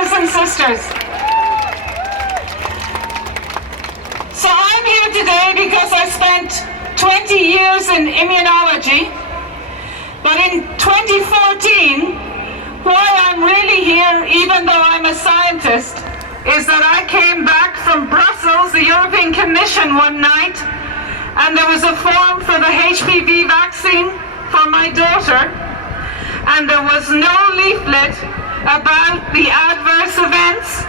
brothers and sisters. So I'm here today because I spent 20 years in immunology, but in 2014, why I'm really here, even though I'm a scientist, is that I came back from Brussels, the European Commission, one night, and there was a form for the HPV vaccine for my daughter, and there was no leaflet about the adverse events.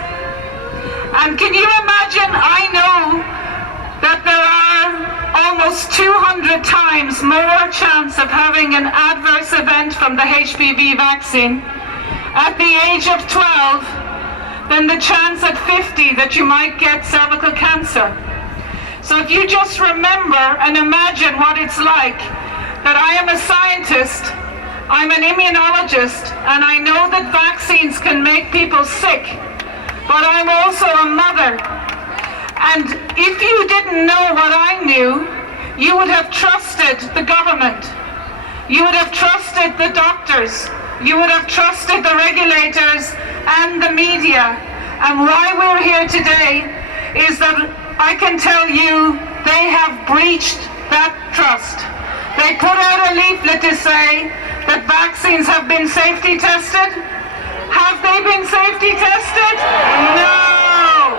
And can you imagine, I know that there are almost 200 times more chance of having an adverse event from the HPV vaccine at the age of 12 than the chance at 50 that you might get cervical cancer. So if you just remember and imagine what it's like, that I am a scientist, I'm an immunologist, and I know that vaccines can make people sick, but I'm also a mother. And if you didn't know what I knew, you would have trusted the government. You would have trusted the doctors. You would have trusted the regulators and the media. And why we're here today is that I can tell you they have breached that trust. They put out a leaflet to say that vaccines have been safety tested. Have they been safety tested? No!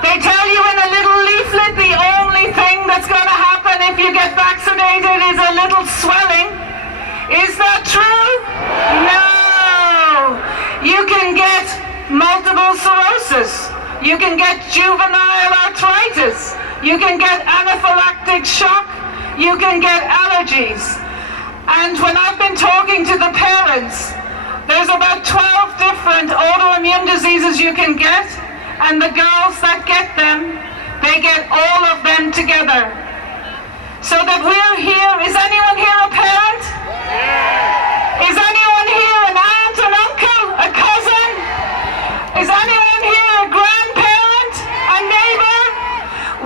They tell you in a little leaflet the only thing that's going to happen if you get vaccinated is a little swelling. Is that true? No! You can get multiple sclerosis. You can get juvenile arthritis. You can get anaphylactic shock. You can get allergies. And when I've been talking to the parents, there's about 12 different autoimmune diseases you can get, and the girls that get them, they get all of them together. So that we're here, is anyone here a parent? Is anyone here an aunt, an uncle, a cousin? Is anyone here a grandparent, a neighbor?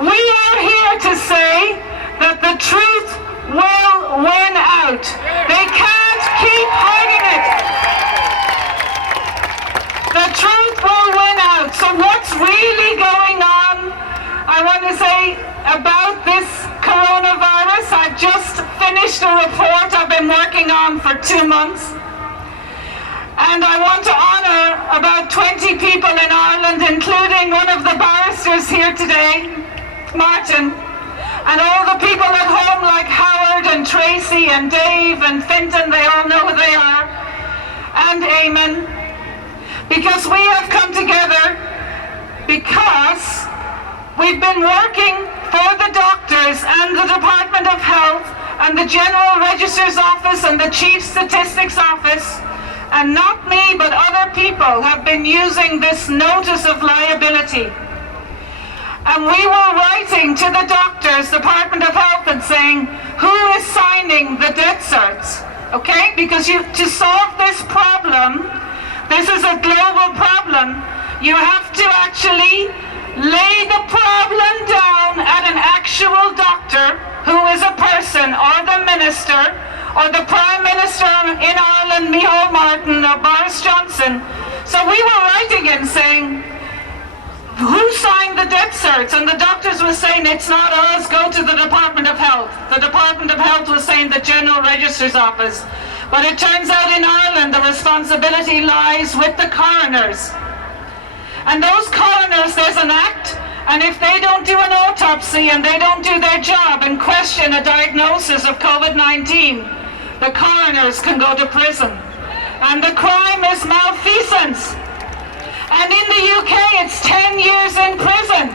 We are here to say that the truth will win out. They can't keep hiding it. The truth will win out. So what's really going on? I want to say about this coronavirus, I've just finished a report I've been working on for 2 months. And I want to honor about 20 people in Ireland, including one of the barristers here today, Martin, and all the people at home like Howard and Tracy and Dave and Fintan, they all know who they are, and Eamon, because we have come together because we've been working for the doctors and the Department of Health and the General Register's Office and the Chief Statistics Office, and not me but other people have been using this notice of liability. And we were writing to the doctors, Department of Health, and saying, who is signing the death certs? Okay, because to solve this problem, this is a global problem, you have to actually lay the problem down at an actual doctor who is a person, or the minister, or the Prime Minister in Ireland, Micheál Martin, or Boris Johnson. So we were writing in saying, who signed the death certs? And the doctors were saying, it's not us, go to the Department of Health. The Department of Health was saying the General Register's Office. But it turns out in Ireland the responsibility lies with the coroners. And those coroners, there's an act, and if they don't do an autopsy and they don't do their job and question a diagnosis of COVID-19, the coroners can go to prison. And the crime is malfeasance. And in the UK, it's 10 years in prison.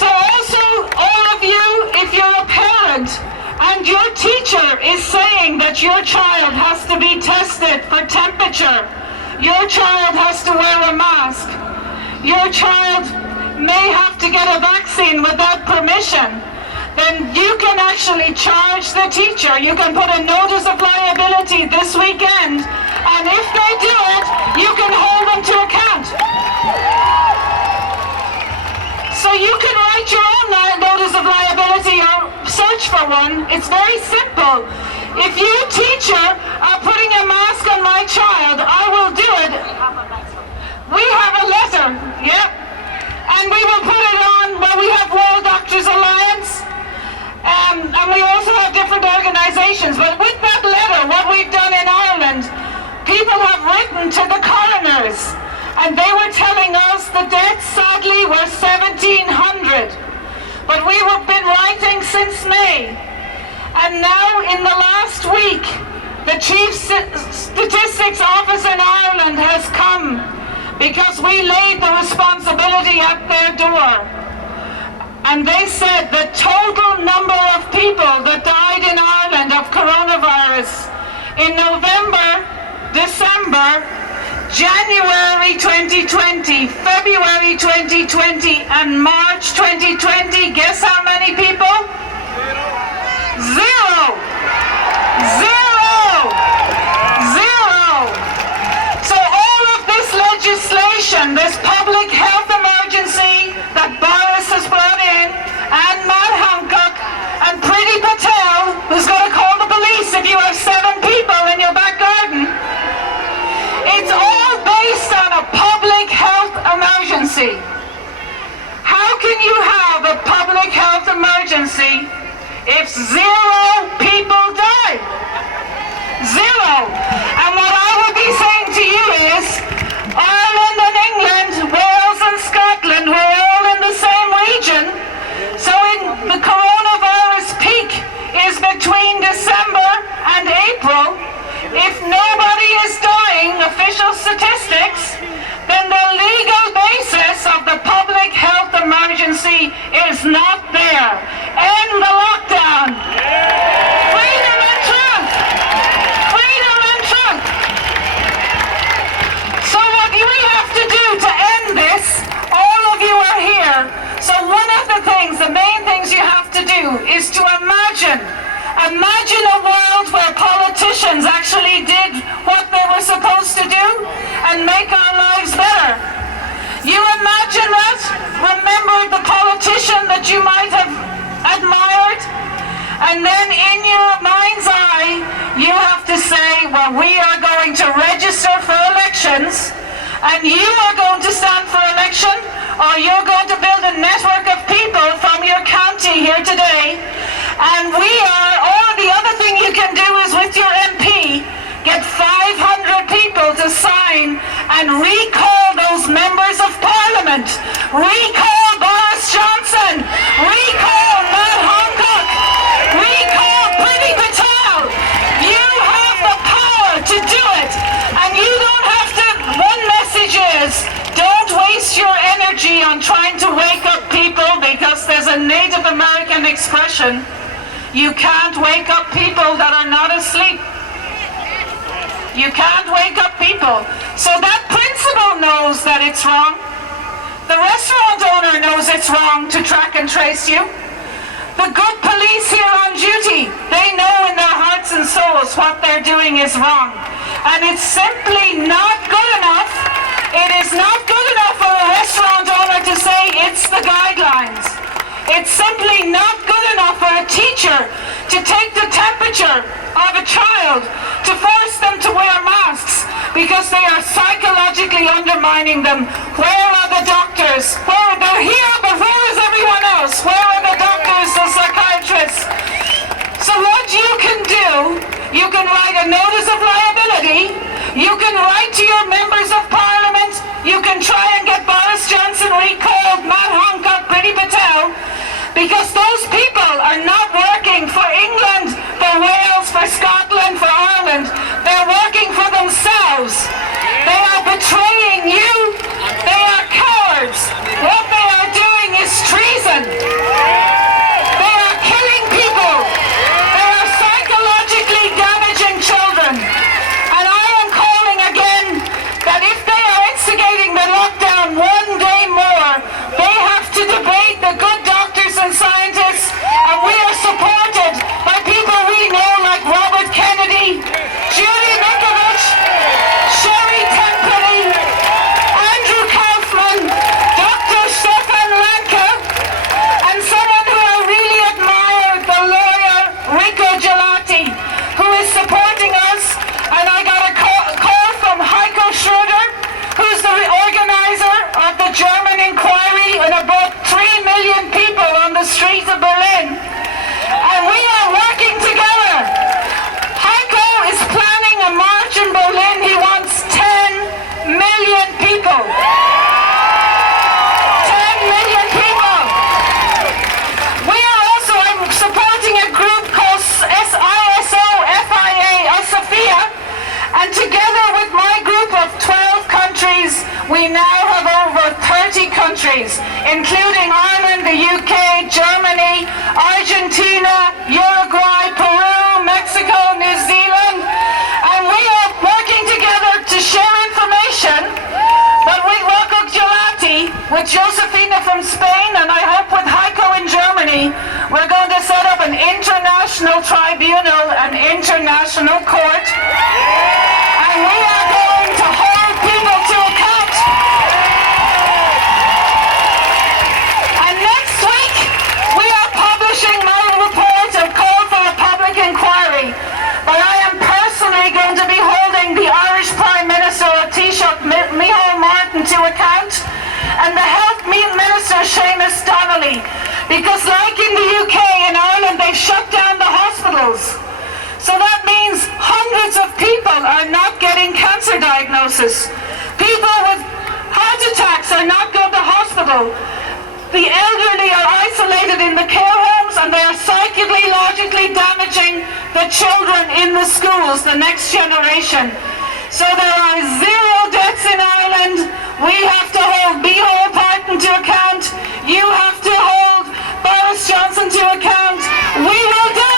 So also, all of you, if you're a parent and your teacher is saying that your child has to be tested for temperature, your child has to wear a mask, your child may have to get a vaccine without permission, then you can actually charge the teacher. You can put a notice of liability this weekend, and if they do it, you can hold them to account. So you can write your own notice of liability or search for one. It's very simple. If you, teacher, are putting a mask on my child, I will do were 1,700. But we have been writing since May. And now in the last week, the Chief Statistics Office in Ireland has come because we laid the responsibility at their door. And they said the total number of people that died in Ireland of coronavirus in November, December, January 2020, February 2020, and March 2020, guess how many people? Zero! Zero! Zero! So all of this legislation, this public health emergency that Boris has brought in, and Matt Hancock, and Priti Patel, who's going to call the police if you have 7 people in your back garden, it's all based on a public health emergency. How can you have a public health emergency if 0 people die? 0. And what I would be saying to you is, Ireland and England, Wales and Scotland, we're all in the same region. So the coronavirus peak is between December and April. If nobody is dying, official statistics, then the legal basis of the public health emergency is not there. End the lockdown. Freedom and truth. Freedom and truth. So what we have to do to end this, all of you are here. So one of the things, the main things you have to do is to imagine a world where politicians actually did what they were supposed to do and make our lives better. You imagine that? Remember the politician that you might have admired? And then in your mind's eye, you have to say, well, we are going to register for elections, and you are going to stand for election, or you're going to build a network of people from your county here today. And or the other thing you can do is with your MP, get 500 people to sign and recall those members of Parliament. Recall Boris Johnson. Recall Matt Hancock. Recall Priti Patel. You have the power to do it. And you don't have to, one message is, don't waste your energy on trying to wake up people, because there's a Native American expression, you can't wake up people that are not asleep. You can't wake up people. So that principal knows that it's wrong. The restaurant owner knows it's wrong to track and trace you. The good police here on duty, they know in their hearts and souls what they're doing is wrong. And it's simply not good enough. It is not good enough for a restaurant owner to say it's the guidelines. It's simply not good enough for a teacher to take the temperature of a child, to force them to wear masks, because they are psychologically undermining them. Where are the doctors? They're here, but where is everyone else? Where are the doctors, the psychiatrists? So what you can do, you can write a notice of liability, you can write to your members of Parliament, you can try and get Boris Johnson recalled, Matt Hancock, Priti Patel, because those people are not working for England, for Wales, for Scotland, for Ireland. They're working for themselves. They are betraying you. They are cowards. What they are doing is treason. They are killing people. They are psychologically damaging children. And I am calling again that if they are instigating the lockdown one day more, they have to debate the good doctors and scientists, and we are supported by people we know like Robert Kennedy. we now have over 30 countries, including Ireland, the UK, Germany, Argentina, Uruguay, Peru, Mexico, New Zealand, and we are working together to share information. But with Rocco Gelati, with Josefina from Spain, and I hope with Heiko in Germany, we're going to set up an international tribunal, an international court, and we are going to hold people to account. And next week, we are publishing my report of call for a public inquiry. But I am personally going to be holding the Irish Prime Minister of Taoiseach, Micheál Martin, to account, and the Health Minister, Seamus Donnelly, because like in the UK and Ireland, they've shut down the hospitals. So that means hundreds of people are not getting cancer diagnosis. People with heart attacks are not going to hospital. The elderly are isolated in the care homes, and they are psychologically damaging the children in the schools, the next generation. So there are 0 deaths in Ireland. We have to hold Micheál Martin to account. You have to hold Boris Johnson to account. We will do